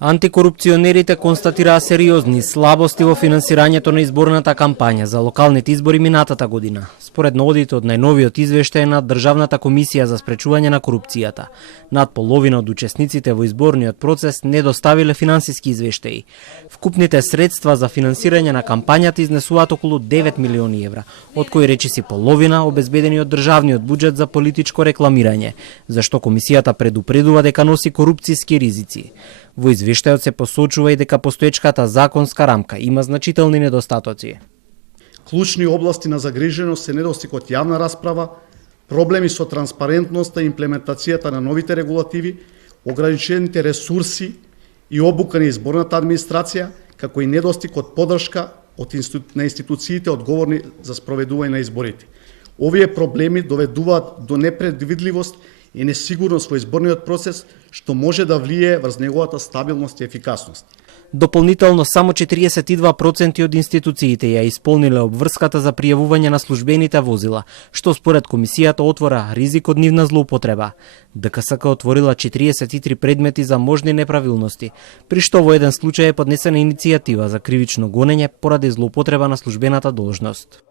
Антикорупционерите констатираа сериозни слабости во финансирањето на изборната кампања за локалните избори минатата година. Според одит од најновиот извештај на Државната комисија за спречување на корупцијата, над половина од учесниците во изборниот процес не доставиле финансиски извештаи. Вкупните средства за финансирање на кампањата изнесуваат околу 9 милиони евра, од кои речиси половина обезбедени од државниот буџет за политичко рекламирање, зашто комисијата предупредува дека носи корупцијски ризици. Во извештајот се посочува и дека постоечката законска рамка има значителни недостатоци. Клучни области на загриженост се недостигот јавна расправа, проблеми со транспарентноста и имплементацијата на новите регулативи, ограничените ресурси и обука на изборната администрација, како и недостигот поддршка на институциите одговорни за спроведување на изборите. Овие проблеми доведуваат до непредвидливост и несигурност во изборниот процес, што може да влие врз неговата стабилност и ефикасност. Дополнително, само 42% од институциите ја исполниле обврската за пријавување на службените возила, што според комисијата отвора ризик од нивна злоупотреба. ДКСК отворила 43 предмети за можни неправилности, при што во еден случај е поднесена иницијатива за кривично гонење поради злоупотреба на службената должност.